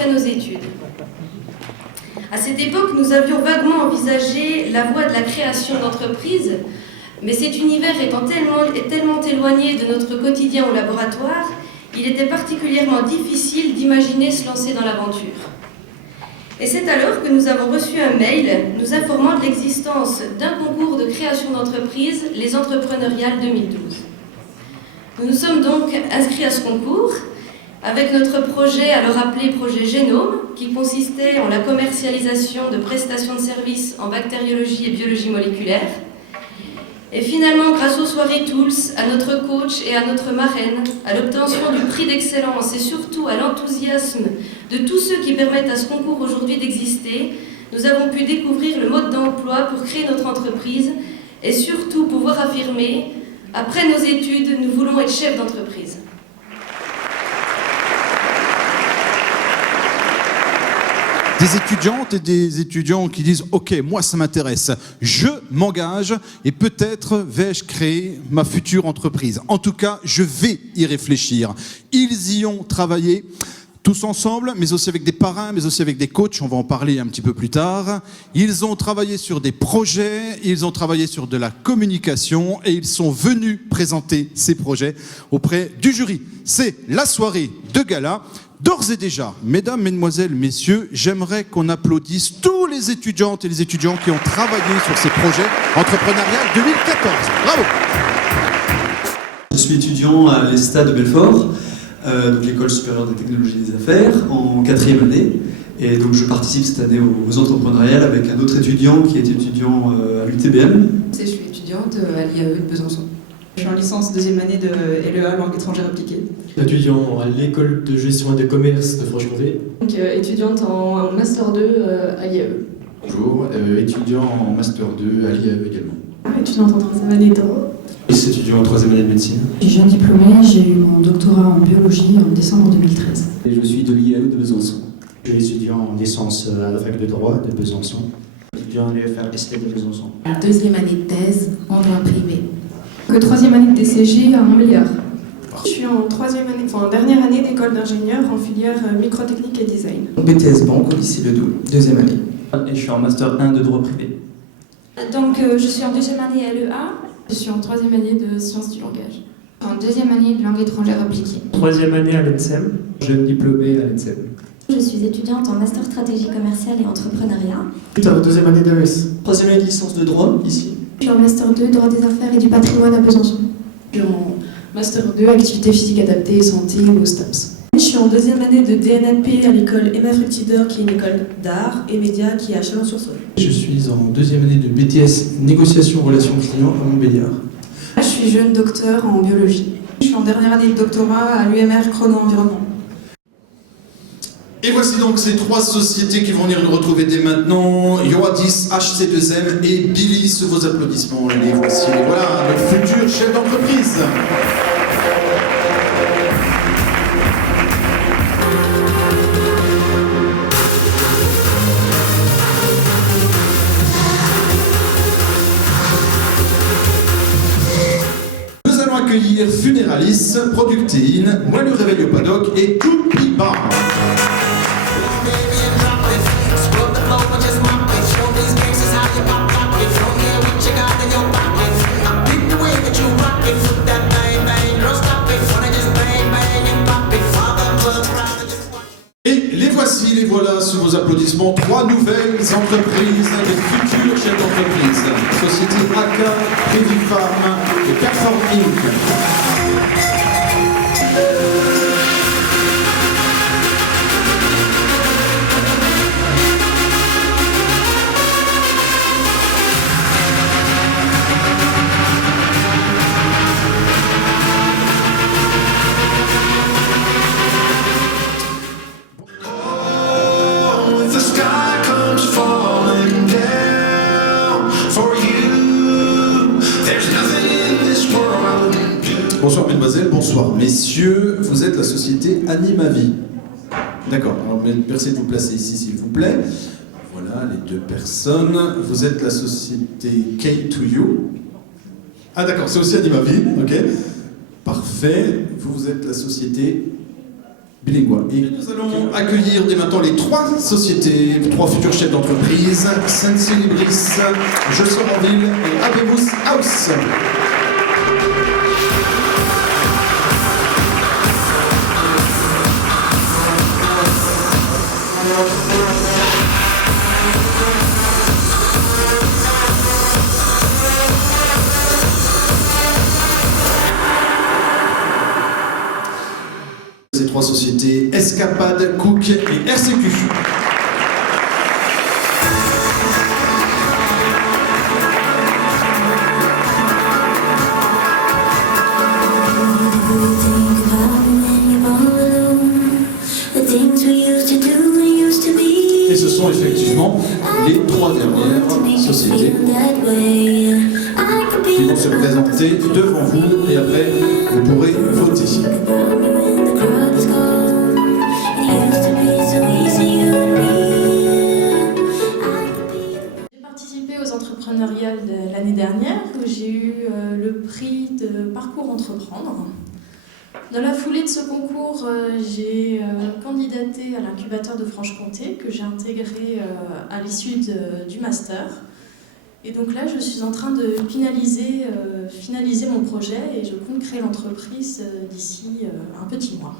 après nos études. À cette époque, nous avions vaguement envisagé la voie de la création d'entreprises, mais cet univers étant tellement éloigné de notre quotidien au laboratoire, il était particulièrement difficile d'imaginer se lancer dans l'aventure. Et c'est alors que nous avons reçu un mail nous informant de l'existence d'un concours de création d'entreprise, les Entrepreneuriales 2012. Nous nous sommes donc inscrits à ce concours avec notre projet, alors appelé projet Génome, qui consistait en la commercialisation de prestations de services en bactériologie et biologie moléculaire. Et finalement, grâce aux soirées Tools, à notre coach et à notre marraine, à l'obtention du prix d'excellence et surtout à l'enthousiasme de tous ceux qui permettent à ce concours aujourd'hui d'exister, nous avons pu découvrir le mode d'emploi pour créer notre entreprise et surtout pouvoir affirmer, après nos études, nous voulons être chefs d'entreprise. Des étudiantes et des étudiants qui disent « Ok, moi ça m'intéresse, je m'engage et peut-être vais-je créer ma future entreprise. En tout cas, je vais y réfléchir. » Ils y ont travaillé tous ensemble, mais aussi avec des parrains, mais aussi avec des coachs, on va en parler un petit peu plus tard. Ils ont travaillé sur des projets, ils ont travaillé sur de la communication et ils sont venus présenter ces projets auprès du jury. C'est la soirée de gala. D'ores et déjà, mesdames, mesdemoiselles, messieurs, j'aimerais qu'on applaudisse tous les étudiantes et les étudiants qui ont travaillé sur ces projets entrepreneuriales 2014. Bravo! Je suis étudiant à l'ESTA de Belfort, donc l'École supérieure des technologies des affaires, en 4e année. Et donc je participe cette année aux entrepreneuriales avec un autre étudiant qui est étudiant à l'UTBM. Je suis étudiante à l'IAE de Besançon. Je suis en licence 2e année de LEA, langue étrangère appliquée. Étudiant à l'école de gestion et de commerce de Franche-Comté. Donc étudiante en Master 2 à l'IAE. Bonjour, étudiant en Master 2 à l'IAE également. Étudiante en 3e année de droit. Étudiant en 3e année de médecine. Je suis jeune diplômée, j'ai eu mon doctorat en biologie en décembre 2013. Et je suis de l'IAE de Besançon. Je suis étudiant en licence à la fac de droit de Besançon. Étudiant à l'UFR-ST de Besançon. 2e année de thèse en droit privé. 3e année de DCG à Montbéliard. Je suis en dernière année d'école d'ingénieur en filière microtechnique et design. BTS Banque au lycée Ledoux, 2e année. Et je suis en Master 1 de droit privé. Donc je suis en 2e année à l'EA. Je suis en 3e année de sciences du langage. En 2e année de langue étrangère appliquée. 3e année à l'ENSEM, jeune diplômé à l'ENSEM. Je suis étudiante en master stratégie commerciale et entrepreneuriat. Putain, 2e année d'AES. 3e année de licence de droit, ici. Je suis en master 2 droit des affaires et du patrimoine à Besançon. Je suis en master 2 activité physique adaptée et santé au STAPS. Je suis en 2e année de DNAP à l'école Emma Fructidor, qui est une école d'art et médias qui est à Chalon-sur-Saône. Je suis en 2e année de BTS Négociation Relations Clients à Montbéliard. Je suis jeune docteur en biologie. Je suis en dernière année de doctorat à l'UMR Chrono-Environnement. Et voici donc ces trois sociétés qui vont venir nous retrouver dès maintenant. Yoadis, HC2M et Billy, sous vos applaudissements. Et voici, voilà, notre futur chef d'entreprise. Nous allons accueillir Funeralis, Productéine, Moelleux Réveil au Paddock et Coupipa. Les voilà sous vos applaudissements, trois nouvelles entreprises, des futurs chefs d'entreprise. Société ACA, Predifarm et Perform Inc. Bonsoir mesdemoiselles, bonsoir messieurs, vous êtes la société Animavie. D'accord, alors merci de vous placer ici s'il vous plaît. Voilà les deux personnes. Vous êtes la société K2U. Ah d'accord, c'est aussi Animavie, ok. Parfait. Vous êtes la société bilingual. Et nous allons accueillir dès maintenant les 3 sociétés, 3 futurs chefs d'entreprise, Sensi Libris, Je sors en ville et Abebus House. Ces 3 sociétés, Escapade, Cook et RCQ. Et ce sont effectivement les 3 dernières sociétés qui vont se présenter devant vous et après vous pourrez voter. J'ai participé aux entrepreneuriales de l'année dernière où j'ai eu le prix de Parcours Entreprendre. Dans la foulée de ce concours, j'ai candidaté à l'incubateur de Franche-Comté que j'ai intégré à l'issue du master. Et donc là, je suis en train de finaliser mon projet et je compte créer l'entreprise d'ici un petit mois.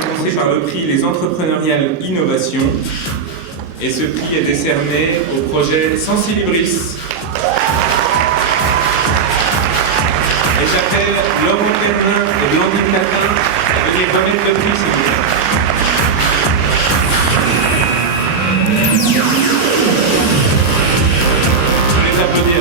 Commencer par le prix Les Entrepreneuriales Innovation. Et ce prix est décerné au projet Sensi Libris. Et j'appelle Laurent Pernin et Blandine Matin à venir remettre le prix, s'il vous plaît. Je vais les applaudir.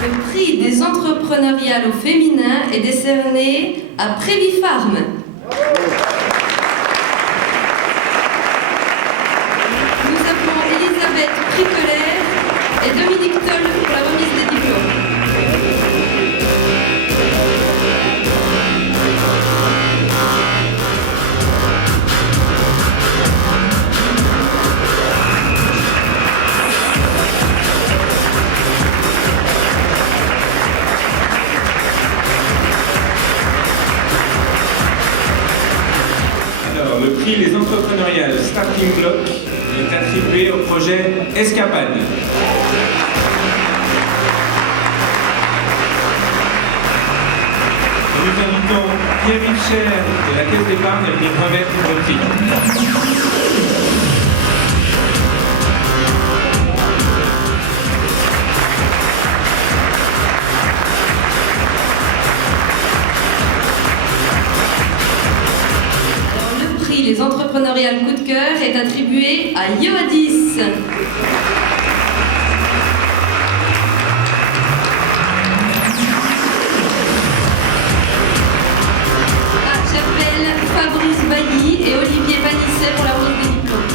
Le prix des entrepreneuriales au féminin est décerné à Prévifarm. Nous appelons Elisabeth Pricoler et Dominique Toll pour la remise des diplômes. Alors, le prix Les Entrepreneuriales Starting Block est attribué au projet Escapade. Nous invitons Pierre Richer de la Caisse d'épargne à venir remettre le prix. Les entrepreneuriales coup de cœur est attribué à Yoadis. J'appelle Fabrice Bailly et Olivier Panisset pour la remise des diplômes.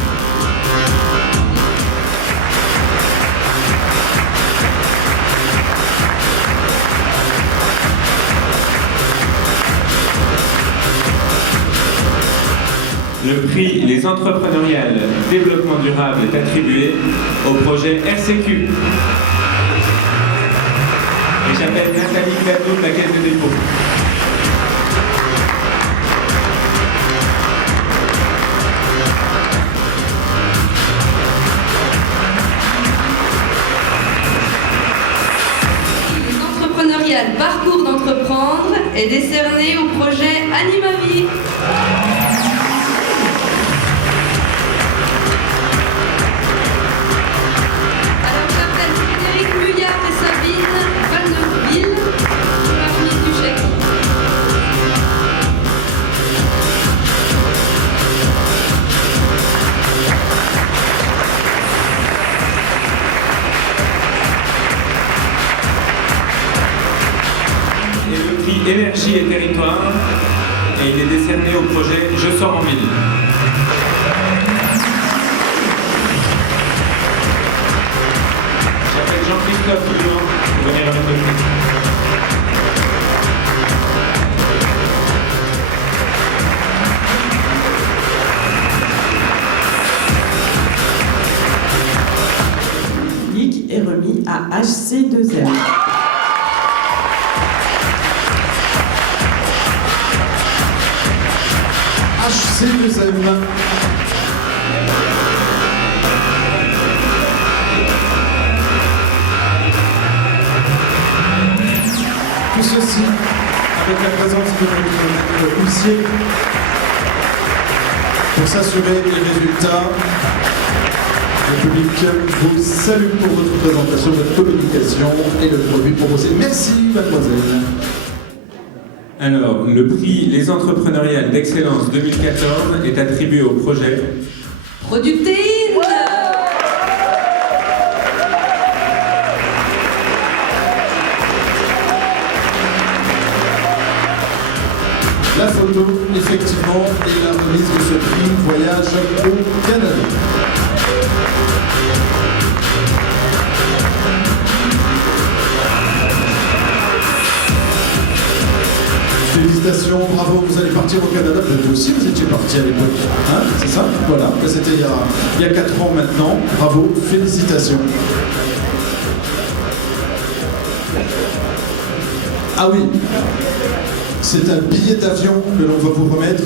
Le prix Les Entrepreneuriales Développement Durable est attribué au projet RCQ. Et j'appelle Nathalie Cladeau de la Caisse de dépôt. Les entrepreneuriales Parcours d'entreprendre est décerné au projet Animavie. Énergie et territoire, et il est décerné au projet Je sors en ville. J'appelle Jean-Christophe Touillon pour venir remettre le prix. est remis à HC2M. HC2M. Tout ceci avec la présence de notre huissier pour s'assurer des résultats. Le public vous salue pour votre présentation, votre communication et le produit proposé. Merci, mademoiselle. Alors, le prix Les Entrepreneuriales d'Excellence 2014 est attribué au projet Productéine. La photo, effectivement, et la remise de ce prix Voyage au Canada. Félicitations, bravo, vous allez partir au Canada. Vous aussi, vous étiez parti à l'époque. Hein, c'est ça? Voilà, c'était il y a 4 ans maintenant. Bravo, félicitations. Ah oui, c'est un billet d'avion que l'on va vous remettre,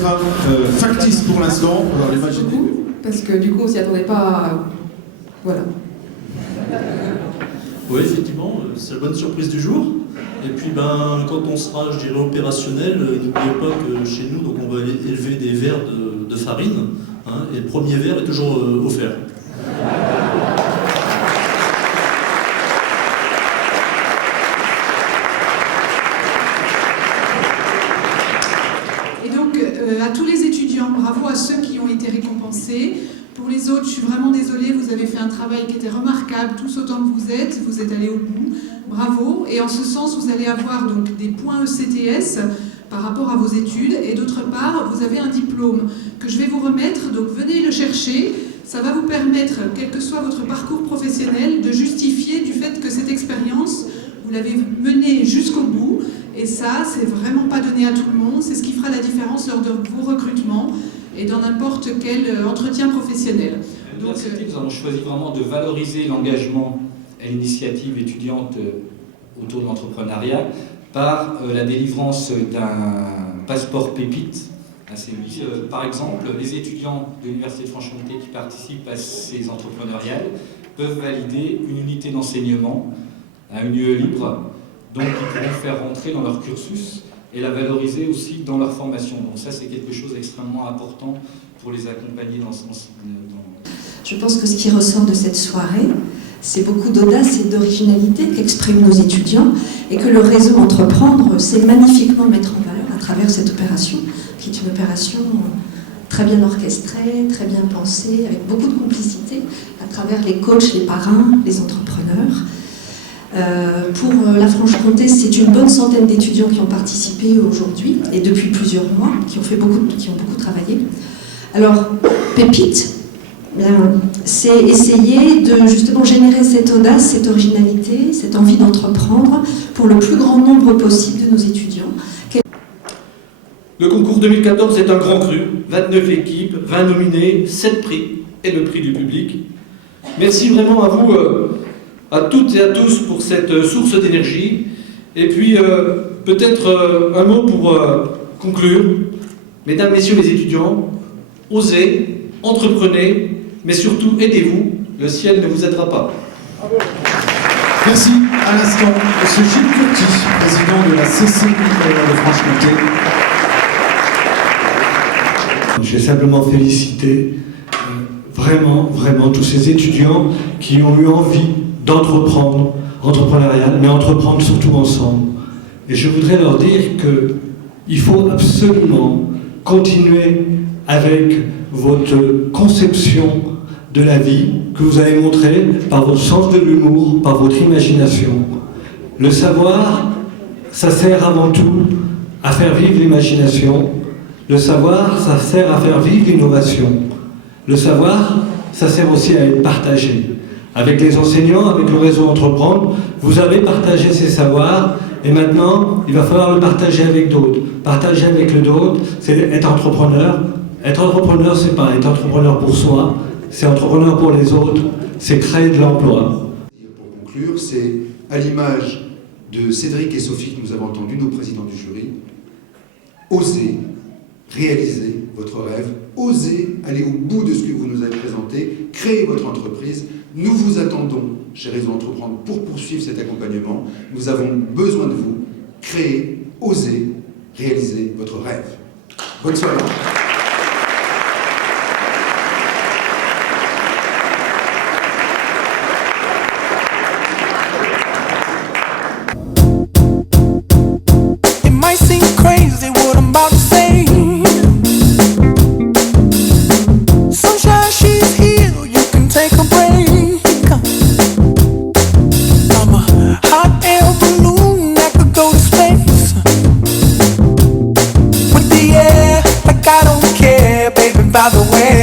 factice pour l'instant. Alors imaginez. Parce que du coup, on s'y attendait pas. Voilà. Oui, effectivement, c'est la bonne surprise du jour. Et puis, quand on sera, je dirais, opérationnel, n'oubliez pas que chez nous, donc on va élever des verres de farine, hein, et le premier verre est toujours offert. Et donc, à tous les étudiants, bravo à ceux qui ont été récompensés. Pour les autres, je suis vraiment désolée, vous avez fait un travail qui était remarquable, tous autant que vous êtes allés au bout. Bravo. Et en ce sens, vous allez avoir donc des points ECTS par rapport à vos études. Et d'autre part, vous avez un diplôme que je vais vous remettre. Donc venez le chercher. Ça va vous permettre, quel que soit votre parcours professionnel, de justifier du fait que cette expérience, vous l'avez menée jusqu'au bout. Et ça, c'est vraiment pas donné à tout le monde. C'est ce qui fera la différence lors de vos recrutements et dans n'importe quel entretien professionnel. Donc, nous avons choisi vraiment de valoriser l'engagement et l'initiative étudiante autour de l'entrepreneuriat par la délivrance d'un passeport pépite. Par exemple, les étudiants de l'Université de Franche-Comté qui participent à ces entrepreneuriales peuvent valider une unité d'enseignement à une UE libre, donc ils pourront faire rentrer dans leur cursus et la valoriser aussi dans leur formation. Donc ça, c'est quelque chose d'extrêmement important pour les accompagner dans ce sens. Je pense que ce qui ressort de cette soirée, c'est beaucoup d'audace et d'originalité qu'expriment nos étudiants et que le réseau Entreprendre sait magnifiquement mettre en valeur à travers cette opération, qui est une opération très bien orchestrée, très bien pensée, avec beaucoup de complicité à travers les coachs, les parrains, les entrepreneurs. Pour la Franche-Comté, c'est une bonne centaine d'étudiants qui ont participé aujourd'hui et depuis plusieurs mois, qui ont beaucoup travaillé. Alors, Pépite, c'est essayer de justement générer cette audace, cette originalité, cette envie d'entreprendre pour le plus grand nombre possible de nos étudiants. Le concours 2014 est un grand cru, 29 équipes, 20 nominés, 7 prix et le prix du public. Merci vraiment à vous, à toutes et à tous pour cette source d'énergie. Et puis peut-être un mot pour conclure. Mesdames, messieurs les étudiants, osez, entreprenez, mais surtout aidez-vous, le ciel ne vous aidera pas. Merci. À l'instant, M. Gilles Curti, président de la CCI de Franche-Comté. Je vais simplement féliciter vraiment tous ces étudiants qui ont eu envie d'entreprendre, entrepreneurial, mais entreprendre surtout ensemble. Et je voudrais leur dire qu'il faut absolument continuer avec votre conception de la vie que vous avez montrée par votre sens de l'humour, par votre imagination. Le savoir, ça sert avant tout à faire vivre l'imagination. Le savoir, ça sert à faire vivre l'innovation. Le savoir, ça sert aussi à être partagé. Avec les enseignants, avec le réseau Entreprendre, vous avez partagé ces savoirs et maintenant, il va falloir le partager avec d'autres. Partager avec le d'autres, c'est être entrepreneur. Être entrepreneur, c'est pas être entrepreneur pour soi, c'est entrepreneur pour les autres, c'est créer de l'emploi. Pour conclure, c'est à l'image de Cédric et Sophie que nous avons entendus, nos présidents du jury, osez réaliser votre rêve, osez aller au bout de ce que vous nous avez présenté, créez votre entreprise. Nous vous attendons chez Réseau Entreprendre pour poursuivre cet accompagnement. Nous avons besoin de vous. Créez, osez réaliser votre rêve. Bonne soirée. It might seem crazy what I'm about to say. Sunshine, she's here, you can take a break. I'm a hot air balloon that could go to space. With the air, like I don't care, baby, by the way.